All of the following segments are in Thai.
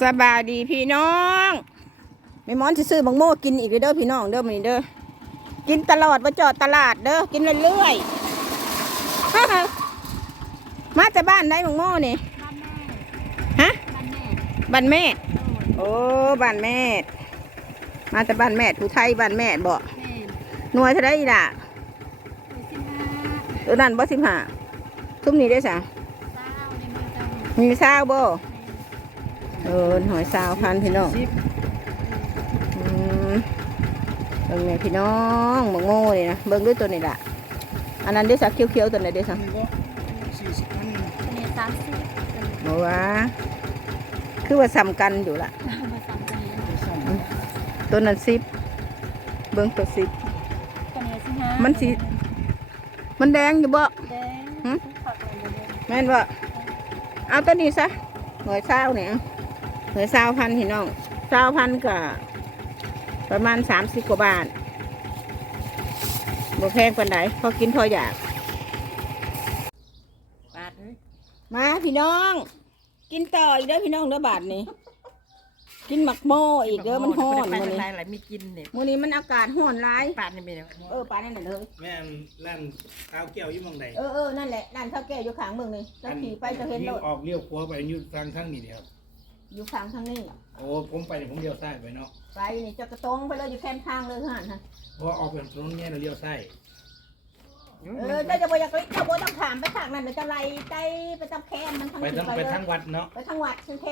สบายดีพี่น้องไม่มอนจะซื้อบังโม่กินอีกเด้อพี่น้องเด้อมันนี้เด้อกินตลอดว่าจอดตลาดเด้อกินเรื่อยๆมาจากบ้านได้บังโม่นี่บ้านแม่ฮะบ้านแม่บ้านแม่โอ้บ้านแม่มาจากบ้านแม่ผู้ไทยบ้านแม่บ่แม่หน่วยเท่าไรอีล่ะไปสิบห้าตัวนั้นบ่สิบห้าทุ่มนี้ได้สะเศร้าในมือจังมีซาวบ่ เออหน่วยซาวพันพี่น้องอืมเบิ่งแม่พี่น้องบังโง่นี่นะเบิ่งด้วยตัวนี้ล่ะอันนั้นได้สักเขียวๆตัวไหนได้สักนี่ก็สี่สิบพันเป็นสามสิบเป็นบอกว่าคือว่าซ้ำกันอยู่ละมาสามปีไปซ่อมตัวนั้นสิบเบิ่งตัวสิบเป็นสิบห้ามัมันสิมันแดงอยู่บ่แดงหึผักอะไรเยอะแม่นบ่เอาตัวนี้ซะหน่วยซาวเนี่ย หน่วยซาวพันพี่น้องซาวพันก็ประมาณสามสิบกว่าบาทบ่แพงปานใดพอกินพออยากบาทเลยมาพี่น้อง กินต่ออีกเด้อพี่น้องเด้อบาทนี้กินหมักโม่อีกเด้อมันฮ้อนไปมื้อทางไหนนี้อะไรไม่กินเนี่ยมื้อนี้มันอากาศฮ้อนร้ายบาทนี่ไม่ได้เออปลานั่นน่ะเลยแม่นลั่นเท้าเกี่ยวอยี่หมองใดเออเออนั่นแหละนั่นเท่าแก่อยู่ข้างเมืองนี่เจ้าขี่ไปเจะเห็นโลลี้ยวดออกเลี้ยวขวาไปอยูทางทางนี้เดียว อยู่ข้างทางนี้โอ้ผมไปเนี่ยผมเลี้ยวซ้ายไปเนาะไปนี่เจะกระตรงไปเลยอยู่แคมทางเลยห่านฮะเพราะออกเป็นถนนเนี่ยเราเลี้ยวซ้ายเออเจ้าจะบ่อยากไปเจ้าบ่ต้องถามไปทางนั้นเดี๋ยวจะไล่ใจไปตามแคมมันทางไปนี้ทางไปไปเลยทางวัดเนาะ ไปทางวัดทางแค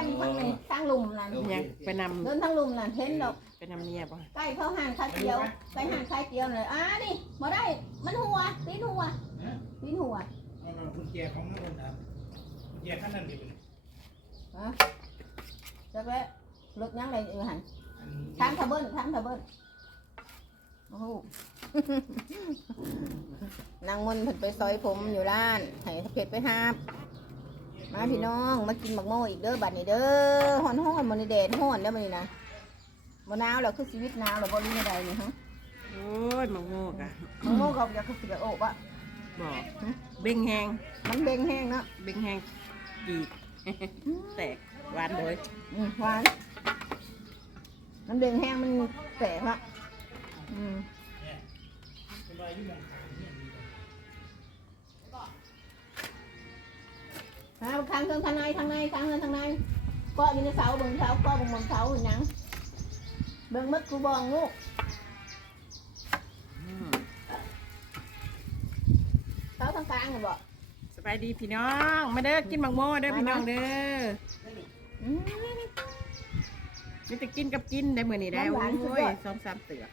มทางนี้ทางลุมนั่นโอเคยังไปนเดินทางลุมนั่นเห็นดอกำไปนำเนียบป่ะใกล้เข้าห้างคาเกียวไปห้างคาเกียวเลยอ่านี่มาได้มันหัวตีนหัวตีนหัวเอาเอาคุณแจของนั่นครับคุณแจขั้นนั้นดิเป็นฮะ จักแล้วรถยังไงอยู่หันอันทางทะเบิ้ลทางทะเบิ้ลโอ้โหนางมนต์เพิ่นไปซอยผมอยู่ร้านให้เพชรไปหาบมาพี่น้องมากินหมักโม่อีกเด้อบัดนี้เด้อฮ้อนฮ้อนๆมันนี่แดดฮ้อนเด้อมันนี่นะบ่หนาวแล้วคือชีวิตหนาวแล้วบ่รู้ในใดนี่ฮะโอ้ยมังโมกอะหมักโม่เขาอยากคือสิอยากโอบอะบอกเบ่งแหงมันเบ่งแห้งเนาะเบ่งแหงกีกแตก หวานเลยอืมหวานมันเบ่งแห้งมันแตกละอืมเป็นรอยอยี่หมองขางเนี่ยหาทางเครื่องทางในทางในทางเงินทางในเกาะอยู่ในเสาเบิ่งเสาเกาะเบิ่งบนเสาเห็นหยังเบิ่งมัดกูบองลูกอืมเสาทางกลางนี่บ่สบายดีพี่น้อง มาเด้อกินมังโมเด้อพี่น้องเด้อ อืมมีแต่กินกับกินได้มื้อนี้ได้หโอ้วานสุดยอดยสองสามเตือก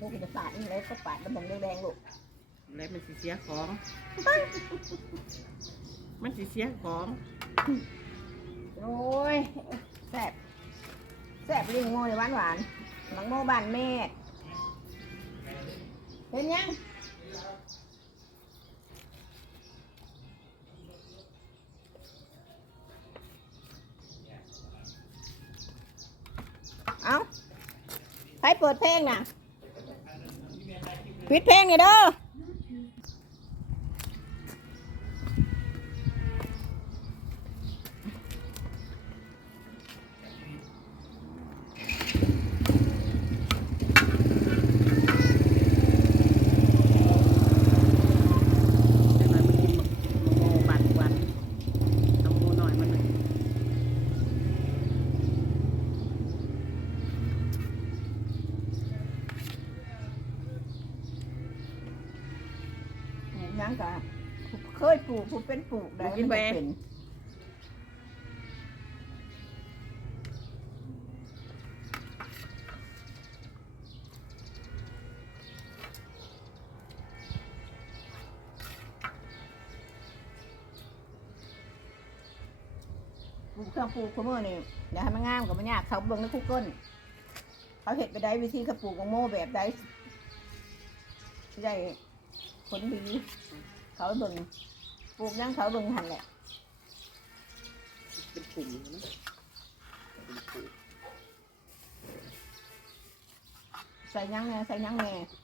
ลูกจะปาดนี่เลยก็ปาดแล้วบ่งแดงๆลูกแล้วมันสิเสียของ มันสิเสียของ โอ้ยแซ่บแซ่บลิงโง่หวานหวานๆหมังโม่บานแม่เห็นยัง เอาใครเปิดเพลงน่ะปิดเพลงนี่เด้อ ได้มากินมังโมบานวันเอาโมหน่อยมันหนึ่ง ยังกะเคยปลูกผู้เป็นปลูกได้มันบ่เป็นปลูกเครื่องปลูกเขาเมื่อนี่อย่าให้มันงามกับมันยากเขาเบิ่งในคุกเกิลเขาเห็ดไปได้วิธีเขาปลูกของโม่แบบใดที่ได้ ผลดีเขาเบิ่งปลูกยังเขาเบิ่งหันแหละเป็นกลุ่มนะใส่ยังแน่ใส่ยังแน่ใส่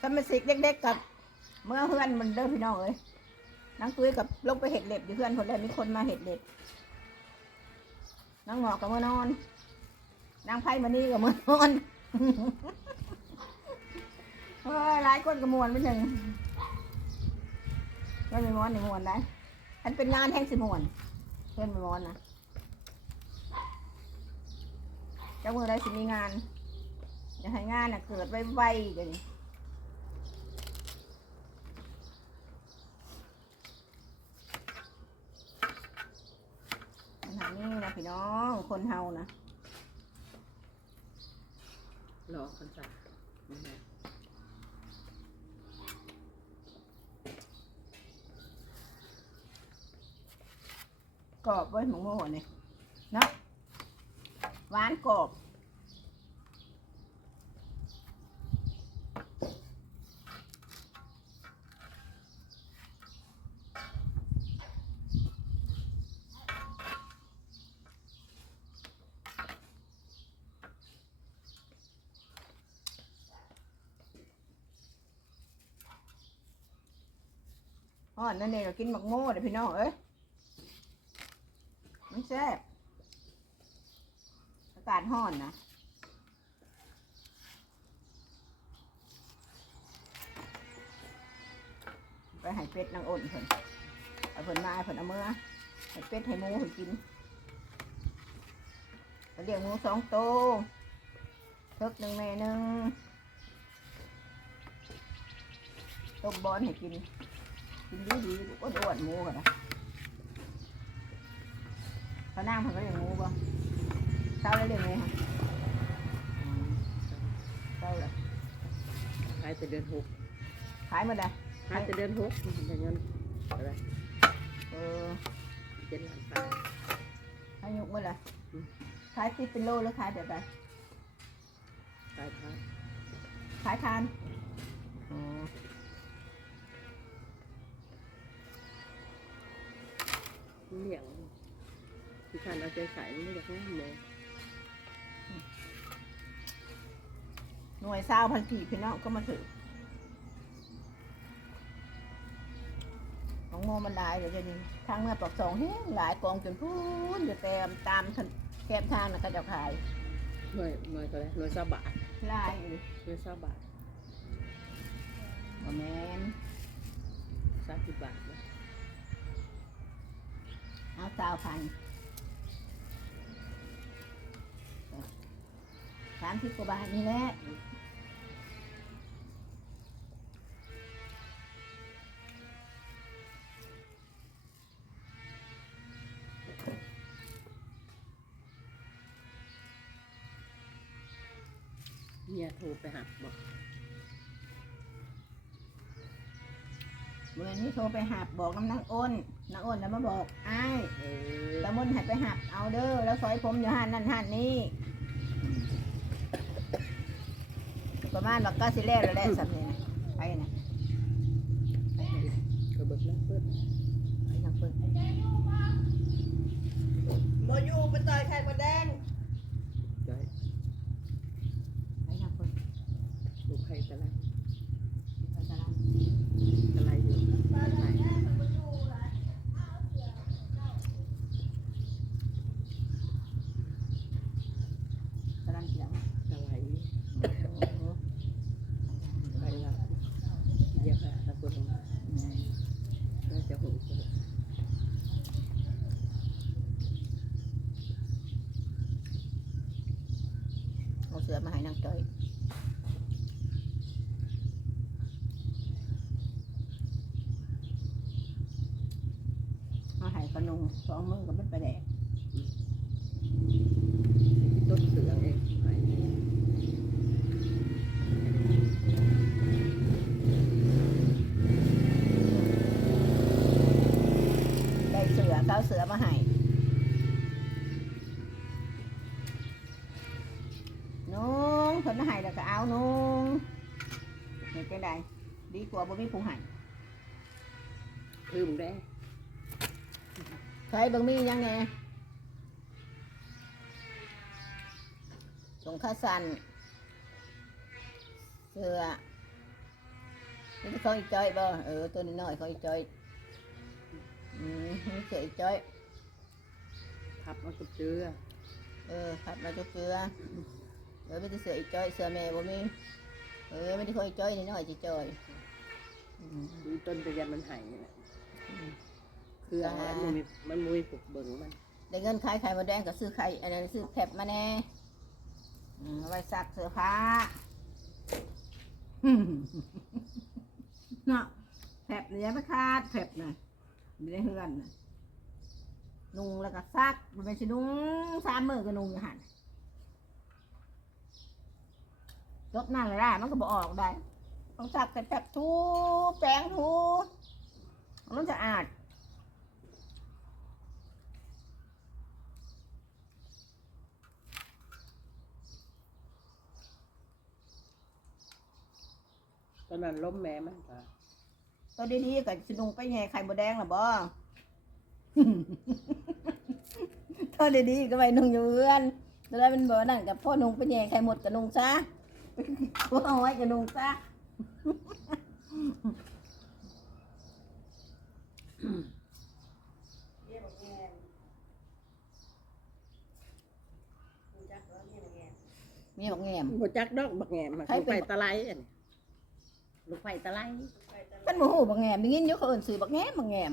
สมาชิกเด็กๆกับเมื่อเพื่อนมันเด้อพี่น้องเอ้ยนังตุ้ยกับลงไปเห็ดเล็บอยู่เพื่อนคนแรกมีคนมาเห็ดเล็บ นางหมอกกับเมื่อนอน นางไพ่มานี่กับเมื่อนอนเฮ้ยหลายคนกับมวนไปหนึ่งเพื่อนไมวนในมวนได้ฉันเป็นงานแห่งสิมวนเพื่อนไปมวนนะเจ้ามือได้สิมีงาน อยากให้งานน่ะเกิดไวๆเดี๋ยวนี้ปัญหานี้นะ พี่น้องคนเฮานะรอคนจ่าไม่ได้กรอบไว้หมูโม่เนี่ยเนาะหวานกรอบ อ๋อนั่นเองเรากินหมักโม่เดี๋ยวพี่น้องเอ้ยมันแซ่บอากาศห้อนนะไปให้เป็ดนางอ่นเพิ่นเอาเพิ่นมาเพิ่นเอามื่อให้เป็ดให้หมูเพิ่นกินไปเลี้ยงหมูสองโตวเทิกหนึ่งแม่หนึ่งต้มบอนให้กิน กินดีดีๆอ้วนๆหมูกันนะเขานั่งเพิ่นก็เลี้ยงหมูบ่เช้าแล้วเลี้ยงหมูค่ะอืมเช้าแล้วขายแต่ เดือนหกขายหมดเลยขายแต่เดือนหกแต่เงินอะไรเออเจ็ดล้านบาทขายหยุกหมดเลยขายติดเป็นโลหรือขายแบบใดขายพัดขายทานอ๋อเลี้ยงที่ท่านเอาใจใส่ไม่อยากให้เลยหน่วยเศร้าพันกี่พี่น้องก็มาถือของโมมันหลายเดี๋ยวจะนี่ทางเมื่อปากสองเฮ้ยหลายกองจนพูนอยู่แต่ตามถนแคมทางน่ะก็จะขายหน่วยหน่วยก็เลยหน่วยซาบาทหลายอยู่หน่วยซาบาทบ่แมนสามสิบบาทนะ เอาเศร้าพันสามสิบกว่าบาทนี่แหละเมียโทรไปหาบอก เมื่อนี้โทรไปหับบอกน้ำนางอ้นนางอ้นแล้วมาบอกอ้ายเออตะมนให้ไปหับเอาเด้อแล้วซอยผมอยู่หันนั่นหันนี่ประมาณบอกก็สิแล้วแล้วแหละสำเนียงไปนะไปนะก็เบิกแล้วเปิดไปทางเพิ่นบ่อยู่ไปต่อยไข่มดแดง ได้ ไปทางเพิ่น ลูกใครแต่ละ ไปตลาด อะไรอยู่ใส่ ตลาดเขียว อะไร โอ้โห ไปละเยี่ยมค่ะตะกุนน่าจะหุ่นเกิด เอาเสือมาให้นางจ้อย เอาให้กระนงสองมือก็ไม่ไปแดกต้นเสือเองไปได้เสือเขาเอาเสือมาให้นุ่งเพิ่นมาให้แล้วก็เอานุ่งเห็นจังไดดีกว่าบ่มีผู้ให้คือมึงได้ใช้เบิ่งมียังไงสงขาสันเสือนี่เขาอีกจ้อยบ่เออตัวน้อยๆเขาอีกจ้อยอืมนี่เสืออีกจ้อยขับมากับเจือเออผัดมาจุกเกลือเออไม่ได้เสืออีกจ้อยเสือแม่บ่มีเออไม่ได้เขาอีกจ้อยนี่น้อยจีจ้อยอืมดูต้นตะยันมันหายนี่แหละ คืออะไรมันมีมันมีปลุกเบิ่งมันได้เงินขายไข่มดแดงก็ซื้อไข่อันนั้นซื้อแผบมาแน่อืมเอาไว้ซักเสื้อผ้าเนาะแผบเนี่ยไม่ขาดแผบน่ะไม่ได้เฮือนน่ะนุ่งแล้วก็ซักมันเป็นสินุ่งสามมือก็นุ่งอยู่หันรถนั่นเลยได้มันก็บอออกได้ต้องซักแต่แผบทูแปรงทูมันจะอาด อนนั้นล้มแม่มันก็ตัวดีๆกับสินุงไปแห่ไข่มดแดงหรอบ่ตัวดีๆก็ไปนุงอยู่เรือนแล้วมันบอกนั่นกับพ่อนุงไปแห่ไข่หมดกับนุงซะพ่อเอาไว้กับนุงซะ มีบอกแงม บ่จักดอกบักแงมใครลูกเป็นไฟตะไลอันนี้ ลูกไฟตะไลมันโมโหบอกแงมได้ยินอยกเขาเอื่นสื่อบอกแงมบอกแงม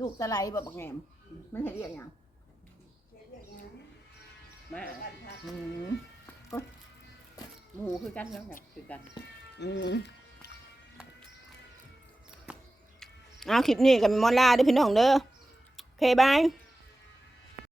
ลูกตะไลบอกบอกแงม มันเห็นเรียกอย่างมาอืมหมูคือกันแล้วเนี่ยคือกัน อืมเอาคลิปนี้กับมอลลาเด้อพี่น้องเด้อโอเคบาย